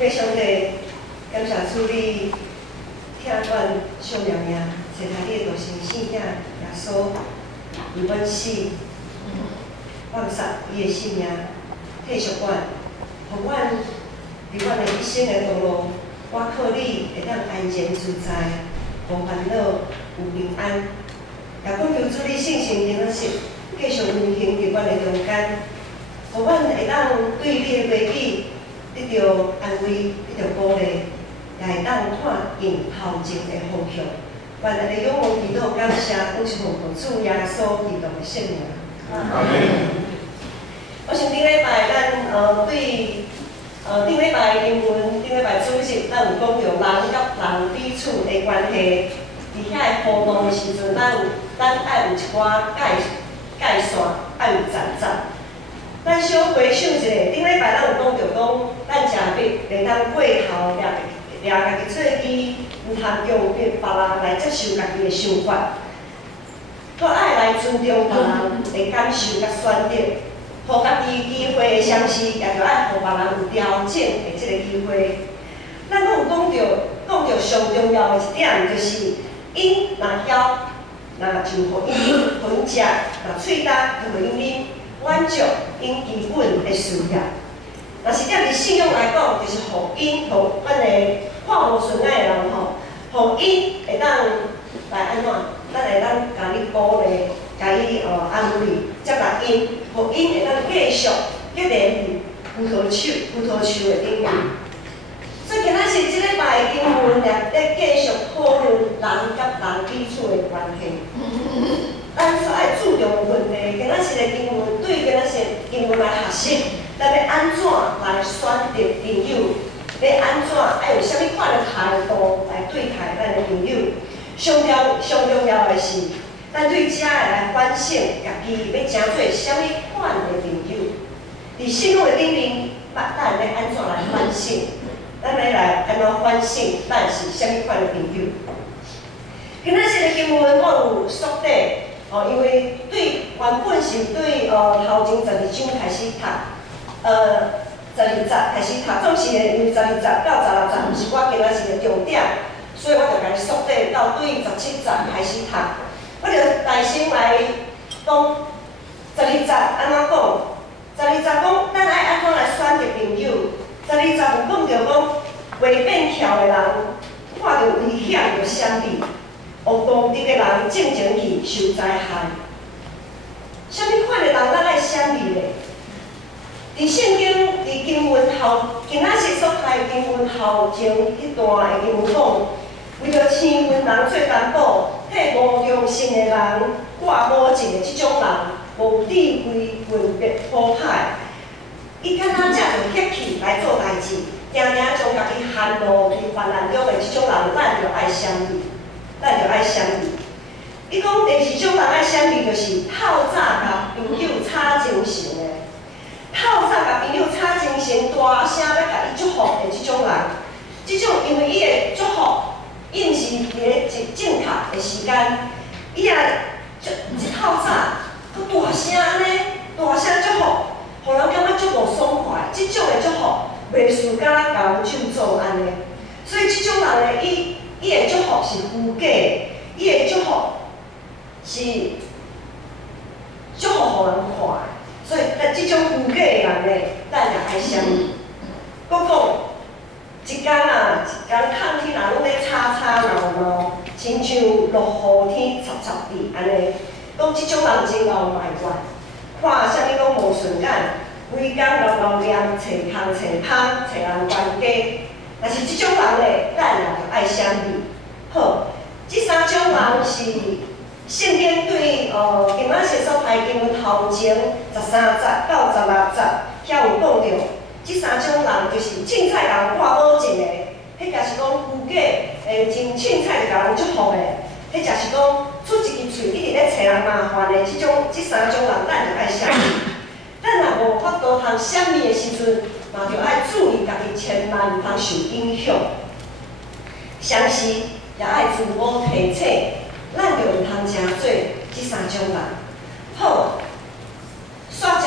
要上帝感谢主你听阮上命命，坐在你的大神圣囝耶稣为阮死，放下伊的性命，替赎阮，互阮伫阮的一生的道路，我靠你会当安然自在，无烦恼，有平安。也恳求主你圣神灵的息，继续运行伫阮的中间，互阮会当对你的话语得到安慰，得到鼓励，也会当看见头前的方向。愿咱的仰望祈祷感谢，都是奉主耶稣基督的圣名。我想顶礼拜咱对顶礼拜经文，顶礼拜主日咱有讲到人甲人彼此的关系，伫遐互动的时阵，咱爱有一寡界线，爱有站站。咱小回想一下，顶礼拜咱有讲到讲，咱食饭袂当过头掠家己做机，毋通用别人来接受家己的想法，搁爱来尊重别人的感受甲选择，互家己机会的相似，也着爱互别人有调整的即个机会。咱搁有讲到上重要的一点，就是因若晓，那就互因分食；若喙干，就互因啉，满足因基本的需要。若是踮伫信仰来讲，就是互因互阮的看无顺眼的人吼，互因会当来安怎？咱会当甲你鼓励，甲你安慰，接纳因，互因会当继续结连葡萄树的顶面。所以今仔是即礼拜的经文，也咧继续讨论人甲人彼此的关系。咱所爱注重的问题，今仔日的经文对今仔日的经文来学习，咱要安怎来选择朋友？要安怎爱有啥物款的态度来对待咱的朋友？上重要的是，咱对遮会来反省家己要争做啥物款的朋友。伫信仰的顶面，咱要安怎来反省？咱要来安怎反省？咱是啥物款的朋友？今仔日的经文我有缩短，因为原本是对头前12章开始读，12节开始读，总是因为12节到16节，毋是我今仔日的重点，所以我就甲伊缩短到对17节开始读。我就大声来讲12节安怎讲？12节讲，咱爱安怎来选择朋友？12节有讲到讲，袂变巧的人，看到危险就闪避；有道德的人，正前去受灾害。啥物款的人咱爱闪避咧？伫圣经伫经文后，今仔日所读的经文后前迄段的经文讲，为着千分人做担保，替无忠心的人挂保证的即种人，无智慧、分别好歹，伊敢若才着血气来做代志，定定将家己陷落去患难中的即种人，咱着爱闪避，伊讲第二种人爱闪避，就是透早甲朋友吵精神的。透早甲朋友吵精神，大声要甲伊祝福的即种人，即种因为伊的祝福，伊毋是伫咧一正确的时间，伊也一透早，佮大声安尼，大声祝福，互人感觉足无爽快。即种的祝福，袂输甲甲人唱作安尼。所以即种人咧，伊的祝福是虚假的，伊的祝福是祝福互人看的。所以，即种虚假的人咧，咱也爱闪避。佮讲，一天空天啊，拢咧吵闹，亲像落雨天插地安尼。讲即种人真够埋怨，看啥物拢无顺眼，规工闹念，找空找芳，找人冤家。但是即种人咧，咱也着爱闪避。好，即3种人是圣经对今仔日所读经文头前13节到16节，遐有讲到，即3种人就是凊彩甲人挂保证的，迄才是讲虚假，真凊彩就甲人祝福的，迄才是讲出一支嘴一直咧找人麻烦的，即3种人，咱就爱闪避。咱若无法度通闪避的时阵，嘛着爱注意家己，千万毋通受影响。相时也爱自我提醒。咱着毋通真做即3种人。好，煞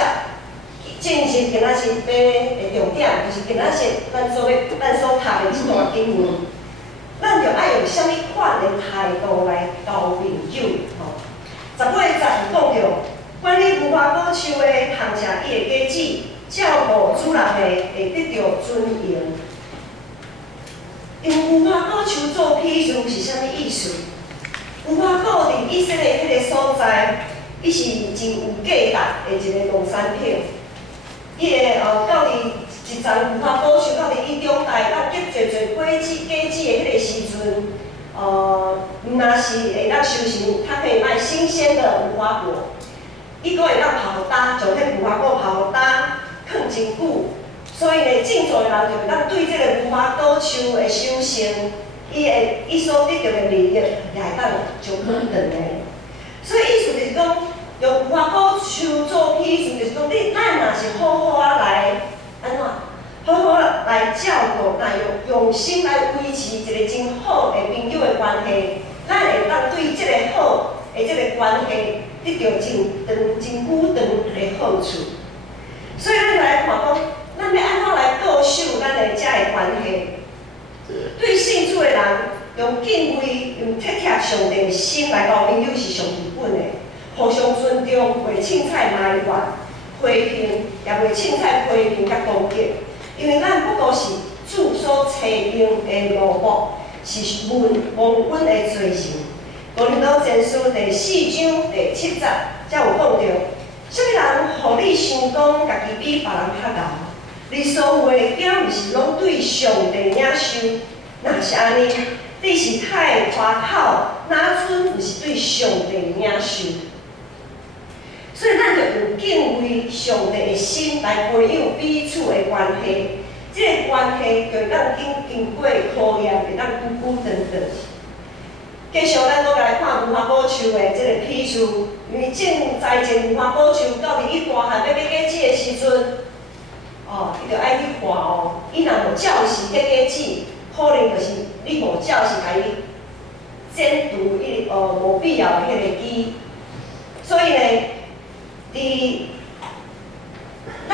只正是今仔日的重点，就是今仔日咱所读的即段经文，咱着爱用啥物款的态度来交朋友吼。18节讲着，管理无花果树的项者伊的果子，照顾主人的会得到尊荣。用无花果树做譬喻是啥物意思？无花果伫以色列迄个所在，伊是真有价值的一个农产品。伊个到伫一丛无花果树到伫伊中代，咱结侪果子的迄个时阵，若是会当收成，较可以卖新鲜的无花果，伊阁会当泡干，将迄无花果泡干，放真久。所以呢，种作的人就会当对这个无花果树的收成，伊所得到的利益，也会当上肯定的。所以意思就是讲，用无花果树做譬喻，就是讲，咱若是好好啊来安怎，好好来照顾，来用心来维持一个真好的朋友的关系，咱会当对这个好的这个关系得到真久长的好处。所以咱就来看讲。咱要安怎来构守咱的遮个关系？对信主的人，用敬畏、用体贴上帝的心来交朋友是上基本的。互相尊重，袂凊彩埋怨、批评，也袂凊彩批评甲攻击。因为咱不过是主所册定的路目，是蒙恩的罪行。哥林多前书第4章第7节，才有讲到，什么人互你想讲家己比别人较贤？你所有的表毋是拢对上帝领受，若是安尼，你是太夸口，哪准毋是对上帝领受？所以咱就用敬畏上帝的心来培养彼此的关系，这个关系就会当经过考验，会当久久长长。继续，咱搁来看无花果树的这个譬喻，因为栽种无花果树到伫伊大汉要结果子的时阵。伊着爱去看伊若无照时结果子，可能就是你无照时甲伊剪除无必要的迄个枝。所以呢，咱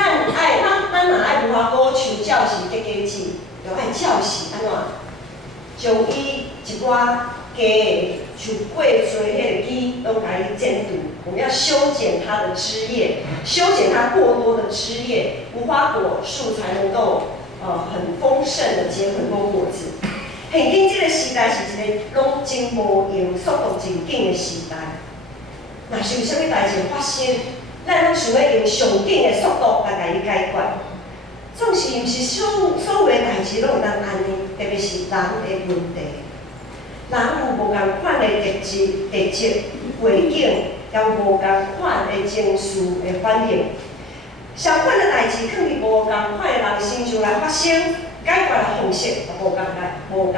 若爱无花果树照时结果子，着爱照时安怎？将伊一寡家的树过做迄个枝，拢甲伊剪除。我们要修剪它的枝叶，修剪它过多的枝叶，无花果树才能够很丰盛的结很多果子。现今这个时代是一个拢真无用、速度真紧的时代。若是有啥物代志发生，咱拢想要用上紧的速度来甲伊解决。总是毋是所有的代志拢有当安尼，特别是人的问题。人有无共款的特质、背景，也有无共款的情绪的反应。相款的代志放伫无共款的人身上来发生，解决的方式也无共款。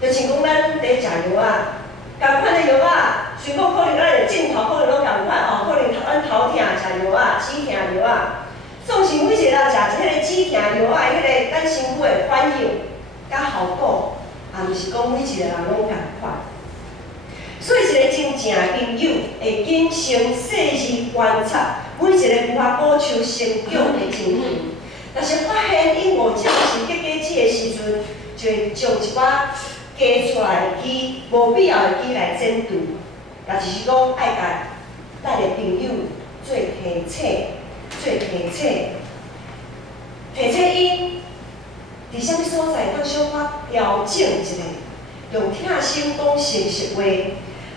就像讲咱伫食药啊，共款的药啊，虽讲可能咱的镜头可能拢共款可能咱头痛食药啊，止痛药啊，总是每一个人食迄个止痛药啊，迄个咱身躯的反应甲效果。也毋是讲每一个人拢共款，所以一个真正的朋友会谨慎细致观察每一个无花果树成长的情形。若是发现伊无照时结果子的时阵，就会将一寡加出来的枝、无必要的枝来剪除，也就是讲爱甲咱的朋友做提醒，因。伫啥物所在，当小可调整一下，用听心讲诚实话。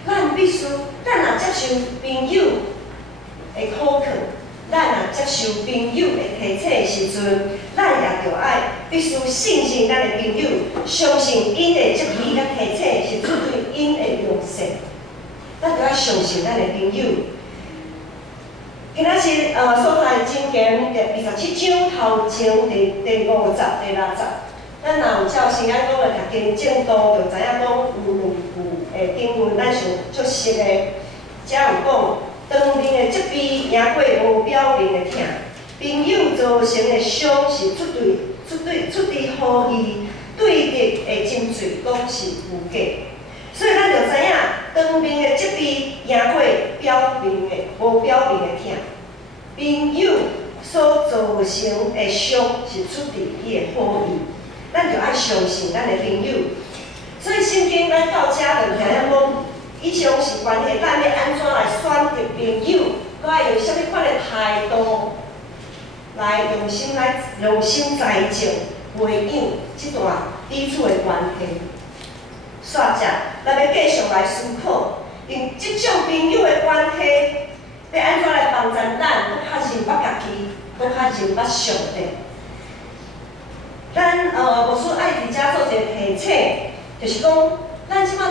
咱若接受朋友的考劝，咱若接受朋友的提醒的时阵，咱也着爱必须信任咱的朋友，相信因的建议甲提醒是出对因的良善。咱着爱相信咱的朋友。今仔日所读的经典第27章头前第50、第60，咱若有照圣经讲的读经正道，就知影讲有两句的经文，咱上出色的。遮有讲，当面的责备赢过无表面的疼，朋友造成的伤是出于好意，对敌的真罪拢是有假。所以咱就知影，当面的责备赢过无表面的疼。朋友所造成的伤是出自伊的好意，咱就爱相信咱的朋友。所以圣经咱到遮就听咱讲，以上是关系，咱要安怎来选择朋友，搁爱用啥物款的态度来用心栽种、培养这段彼此的关系。煞者，咱要继续来思考，用这种朋友的关系，要安怎来帮助咱，搁较认捌家己，搁较认捌上帝。咱牧师爱伫遮做一个提醒，就是讲，咱即摆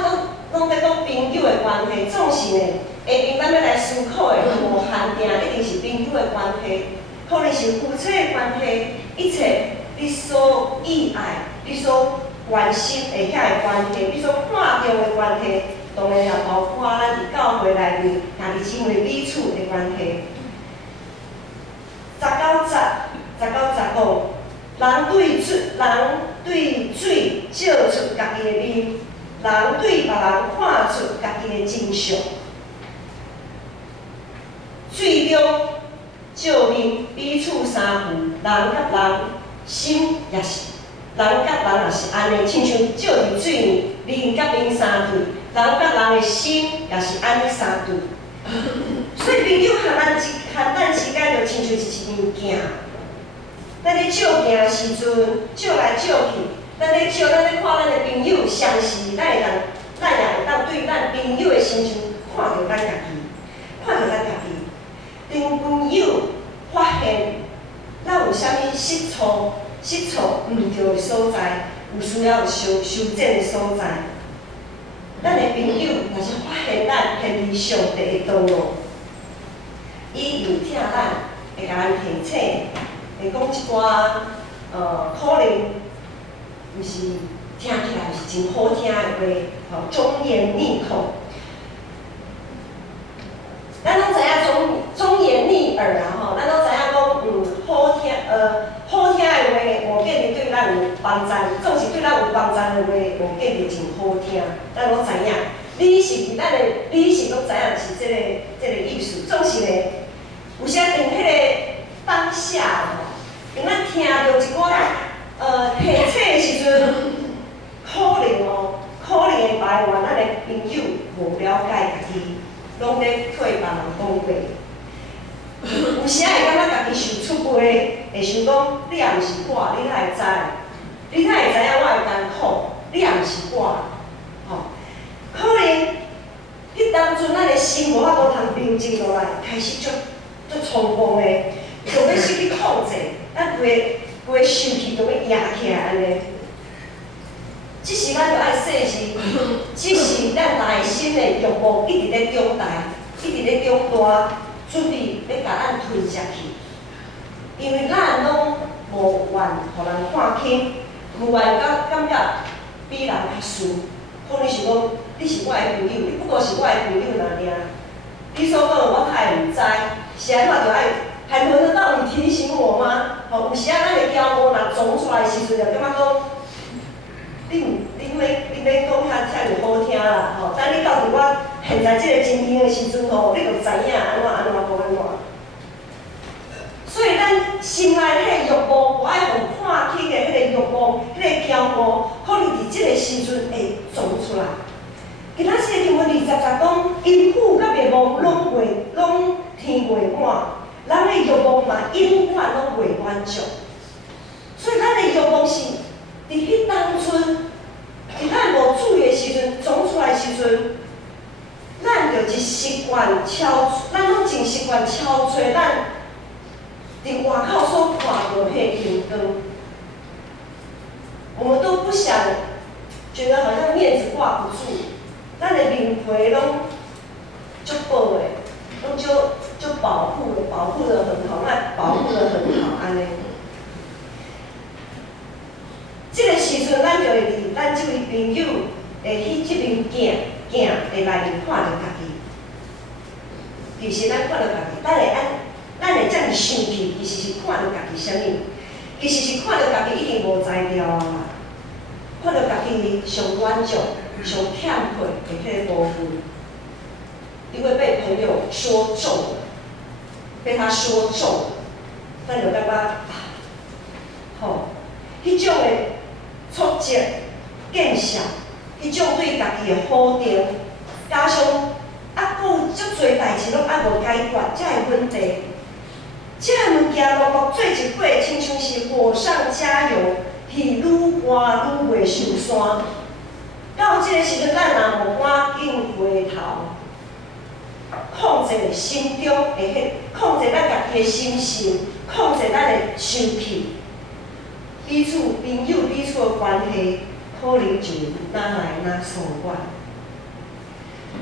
拢在讲朋友的关系，总是呢，下面咱要来思考的无限定一定是朋友的关系，可能是夫妻的关系，一切你所意爱、你所关心的遐个关系，你所看重的关系，当然也包括咱伫教会内面兄弟姊妹彼此的关系。19讲，人对水照出家己的面，人对别人看出家己的真相。水中照面彼此相符，人甲人心也是。人甲人也是安尼，亲像照伫水面，面甲面相对，人甲人的心也是安尼相对。所以朋友和咱之间就亲像是一面镜。咱咧照镜的时阵，照来照去，咱咧看咱的朋友，相是咱也会当对咱朋友的心情看到咱家己，当朋友发现咱有啥物失错毋对的所在，有需要修正的所在，咱的朋友若是发现咱偏离上帝的道路，伊有听咱，会甲咱提醒。会讲一寡可能毋是听起来毋是真好听的话，忠言逆口。咱拢知影忠言逆耳啦吼，咱拢知影讲好听好听的话，无见得对咱有帮助，总是对咱有帮助的话，无见得真好听。咱拢知影，理是咱的理是拢知影是这个意思，总是咧有时伫迄个当下吼。当咱听到一寡提醒的时阵，可能会排完咱的朋友无了解家己，拢咧替别人讲话。有时会感觉家己受出卖，会想讲你也毋是我，你哪会知？你哪会知影我的艰苦？你也毋是我，吼。可能迄当阵咱的心无法度通平静落来，开始足冲动的，就要失去控制。咱规生气就要压起来安尼，即时咱就爱细心，即是咱内心的欲望一直咧长大，一直咧长大，准备要甲咱吞下去。因为咱拢无愿互人看轻，无愿感觉比人较输。可能是讲你是我的朋友，你不过是我的朋友尔。你所讲的我太毋知，是安怎就爱。还轮得到你提醒我吗？吼，有时啊，咱的骄傲若撞出来的时阵，就感觉讲，你要讲遐好听啦，吼。等你到伫我现在这个情形的时阵吼，你就知影安怎。所以咱心内迄个欲望，无爱互看轻的迄个欲望，迄个骄傲，可能伫这个时阵会撞出来。今仔日经文20讲，因父甲灭亡拢天袂满。人的欲望嘛，永远拢袂满足，所以咱的欲望是伫迄当阵，伫咱无注意的时阵，撞出来的时阵，咱就一习惯咱拢真习惯超找咱伫外口所看到迄个天光，我们都不想，觉得好像面子挂不住，咱的面皮拢足薄的，拢就保护得很好，保护得很好，安尼。这个时阵，咱就会伫咱这位朋友会去这面镜的内面看到家己。其实咱看到家己，咱会这样想去，其实是看到家己啥物？其实是看到家己已经无才调啊，看到家己上软弱、上欠缺的迄个部分，因为被朋友说中了。被他说中了，咱就感觉吼，迄种的挫折、见笑，迄种对家己的否定，加上还有足侪代志拢还无解决，才会问题。这物件陆陆做一过，亲像是火上加油，是愈换愈袂受伤。到这个时阵，咱若无赶紧回头，控制心中的控制咱家己的心性，控制咱的生气，彼此朋友彼此的关系，可能就哪来哪松远。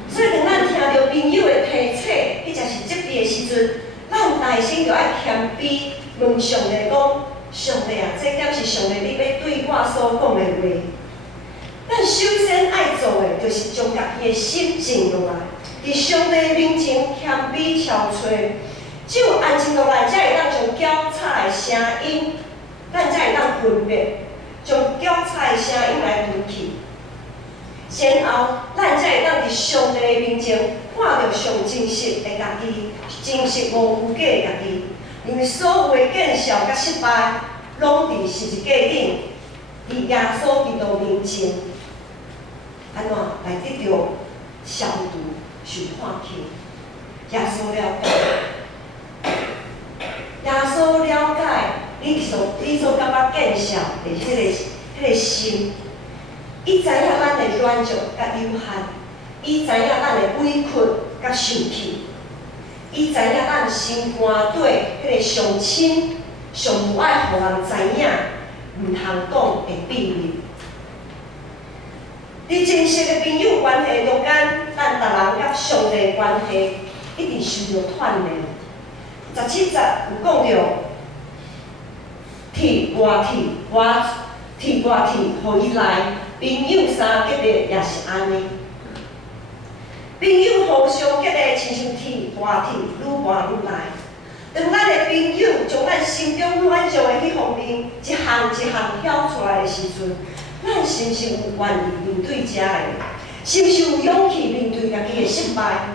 所以，当咱听到朋友的提醒，或者是责备的时阵，咱内心就爱谦卑，问上帝讲：上帝啊，这点是上帝你要对我所讲的话。咱首先爱做的，就是将家己的心静落来，伫上帝面前谦卑憔悴，只有安静落来，才会当将脚踩的声音，咱才会当分别，将脚踩的声音来分去。然后，咱才会当伫上帝的面前看到上真实的家己，真实无虚假的家己。因为所有的见笑甲失败，拢伫十字架顶，伫耶稣基督面前，安怎来得到消毒、受看去？耶稣了解，耶稣了解你所感觉见笑的迄个心。伊知影咱的软弱甲有限，伊知影咱的委屈甲受气，伊知影咱心肝底迄个上深、上无爱互人知影、毋通讲的秘密。伫真实的朋友关系中间，咱逐人甲上帝关系一直受到锻炼。17节有讲到，铁外铁，互伊来。朋友相结的也是安尼，朋友互相结的，亲像铁外铁，愈换愈来。当咱的朋友从咱心中软弱的迄方面一项一项挑出来的时阵，咱是毋是有愿意面对这个？是毋是有勇气面对家己的失败？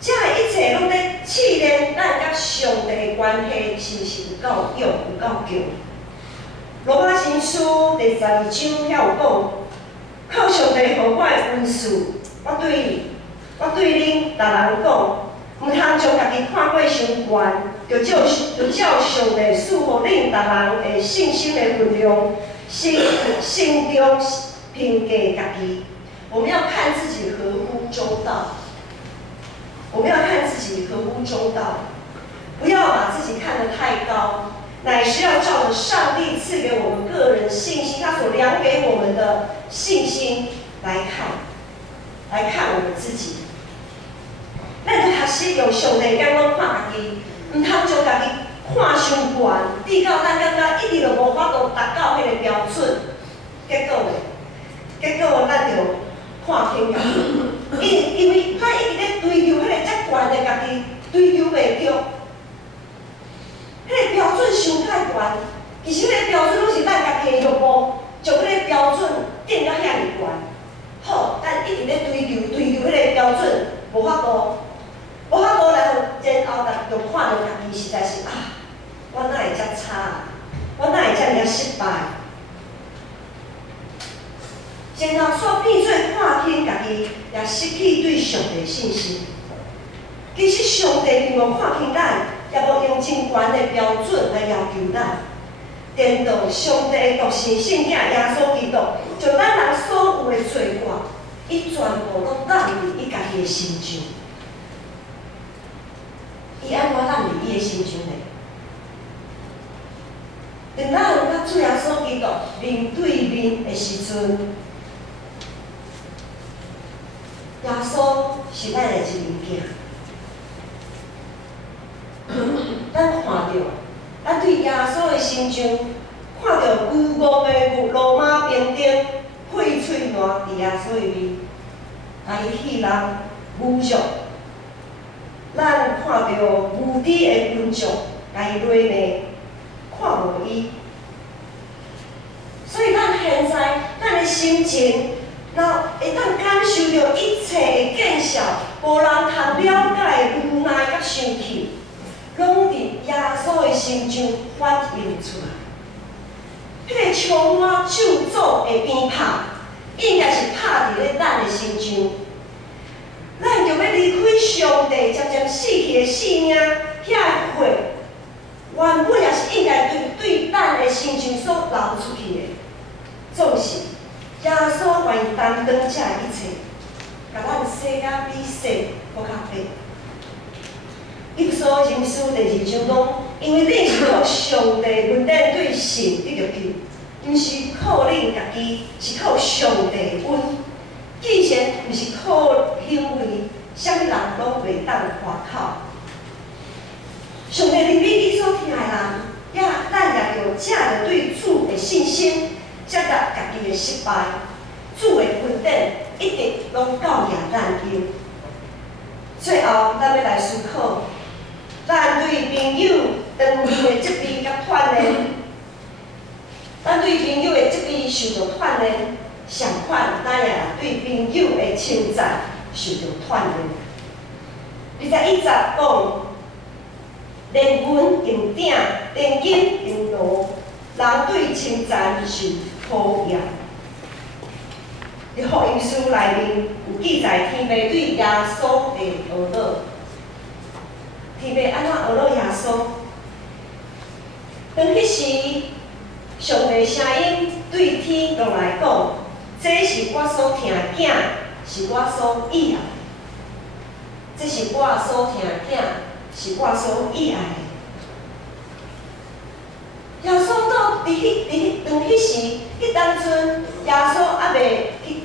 这一切拢在试炼咱甲上帝的关系是毋是有够勇、有够强？罗马新书第12章遐有讲。靠上帝互我的恩赐，我对恁逐人讲，毋通将家己看过伤悬，就照上帝赐予恁逐人的信心的分量，心中评价家己。我们要看自己合乎周到，我们要看自己合乎周到，不要把自己看得太高。乃是要照着上帝赐给我们个人信心，他所量给我们的信心来看我们自己。咱就学习用上帝眼光看家己，毋通将家己看伤悬，直到咱感觉一直就无法度达到迄个标准，结果咱就看轻家己，因为咱一直咧追求迄个遮悬的家己，追求袂着。迄个标准伤太悬，其实迄个标准拢是咱家己的欲望，将迄个标准定到遐尼悬。好，咱一直咧追求迄个标准，无法度，然后咱就看到家己实在是我哪会遮差？我哪会遮尔失败？然后煞变做看轻家己，也失去对上帝的信心。其实上帝并无看轻咱。也无用真悬的标准来要求咱，颠倒上帝的独生圣子耶稣基督，将咱人所有的罪过，伊全部都揽伫伊家己的心上。伊安怎揽伫伊的心上呢？当咱甲主耶稣基督面对面的时阵，耶稣是咱的一面镜。咱看到，咱对耶稣的心上，看到牛五的罗马兵丁配喙烂伫耶稣的面，甲伊戏人侮辱。咱看到无知的群众，甲伊落骂，看无伊。所以咱现在，咱的心情，若会当感受到一切的见笑，无人通了解的无奈甲生气。拢伫耶耶稣的心上反映出来。迄个充满咒诅的鞭拍，应该是拍伫咧咱的心上。咱就要离开上帝，渐渐死去的性命，遐个血，原本也是应该对咱的心上所流出去的。总是耶稣愿意担当这一切，甲咱洗甲比洗搁较白。伊所人书第2章讲，因为你是靠上帝恩典对神得着救，毋是靠恁家己，是靠上帝恩。既然毋是靠行为，啥物人拢袂当夸口。上帝认为伊所听的人，咱也着借着对主的信心，接纳家己的失败，主的恩典一直拢教养咱用。最后，咱要来思考。咱对朋友长期的责备甲锻炼，咱对朋友的责备受到锻炼，相反，咱也对朋友的称赞受到锻炼。21节讲，练文用鼎，练金用炉，人对称赞是讨厌。伫福音书内面有记载，天父对耶稣的学老。天父安怎学了耶稣？当迄时，上帝声音对天国来讲：“这是我所听的囝，是我所喜爱的。这是我所听的囝，是我所喜爱的。”耶稣到当迄时，迄当阵，耶稣还袂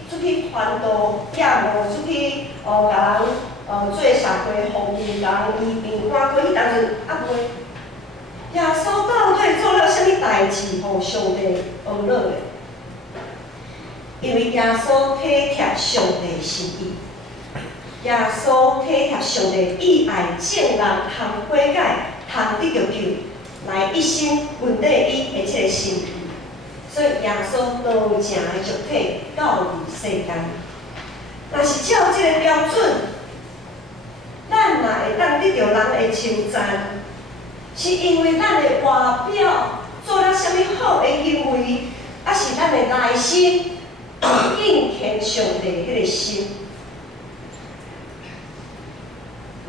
出去传道，也无出去甲人。做社会服务人、医病看过，迄当阵还袂。耶稣到底做了啥物代志，互上帝学乐的？因为耶稣体贴上帝的心意，耶稣体贴上帝意爱众人通悔改，通得着救，来一心稳定伊的这个心意。所以耶稣道成的肉体到入世间。若是照这个标准，咱若会当得到人的称赞，是因为咱的外表做了啥物好的行为，还是咱的内心敬虔上帝迄个心？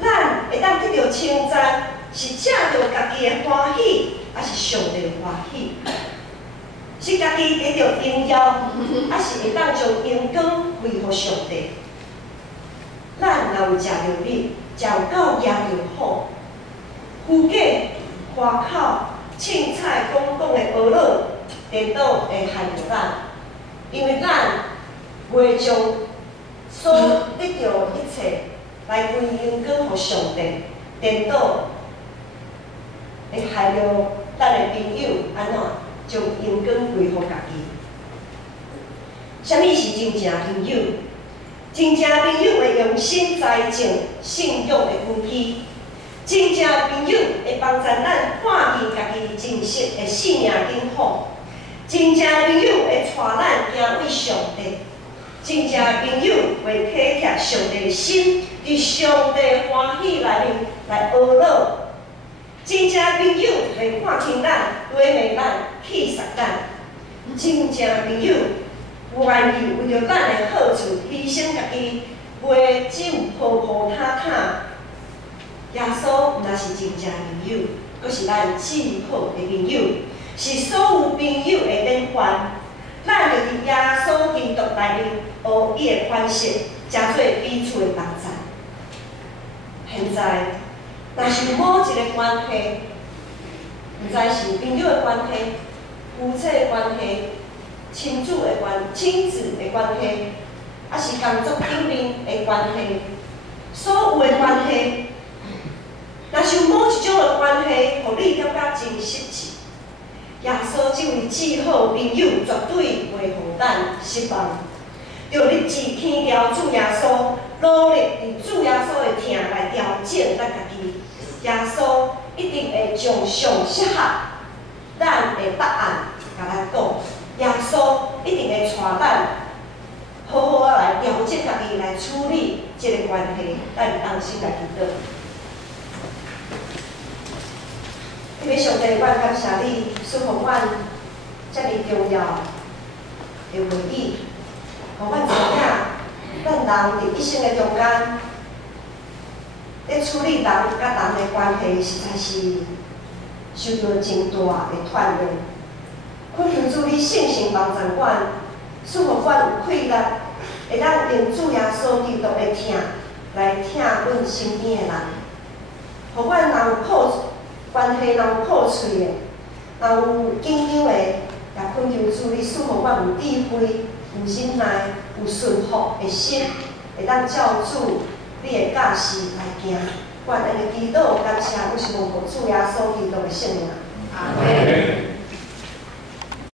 咱会当得到称赞，是借着家己的欢喜，还是上帝的欢喜？是家己得到荣耀，还是会当将荣光归乎上帝？咱若有食着米，食有够也着好。虚假、夸口、凊彩讲的学老，颠倒会害着咱，因为咱袂将所得到一切来归荣光互上帝，颠倒会害着咱的朋友安怎将荣光归互家己？啥物是真正朋友？真正朋友会用心栽种信仰的根基，真正朋友会帮助咱看见家己真实的生命景况，真正朋友会带咱行为上帝，真正朋友会体贴上帝的心，伫上帝欢喜内面来学老，真正朋友会看清咱、威美咱、气杀咱，真正朋友。愿意为着咱的好处牺牲家己，袂只有抱抱他他。耶稣毋但是真正朋友，阁是咱至好的朋友，是所有朋友的典范。咱就伫耶稣基督内面学伊的款式，加做彼此的帮助。现在，若是某一个关系，毋知是朋友的关系、夫妻的关系。亲子的关系，还是工作顶面的关系，所有的关系，若是有某一种的关系，互你感觉真实际，耶稣这位至好朋友绝对袂互咱失望。着立志天条主耶稣，努力伫主耶稣的听来调整咱家己，耶稣一定会将上适合咱的答案甲咱讲。耶稣一定会带咱好好来调整家己，来处理这个关系，咱当心来祈祷。特别上帝，阮感谢你赐予阮遮尔重要的回忆，互阮知影，咱人伫一生的中间，咧处理人甲人的关系，实在是受到真大的锻炼。恳求主你圣神帮助阮，赐予阮有气力，会当用主耶稣基督的疼来疼阮身边的人，互阮若有破关系，若有破碎的，若有紧张的，也恳求主你赐予阮有智慧、有忍耐、有顺服的心，会当照主你的教示来行。阮安尼祈祷，感谢，阮是蒙主耶稣基督的圣名。阿门。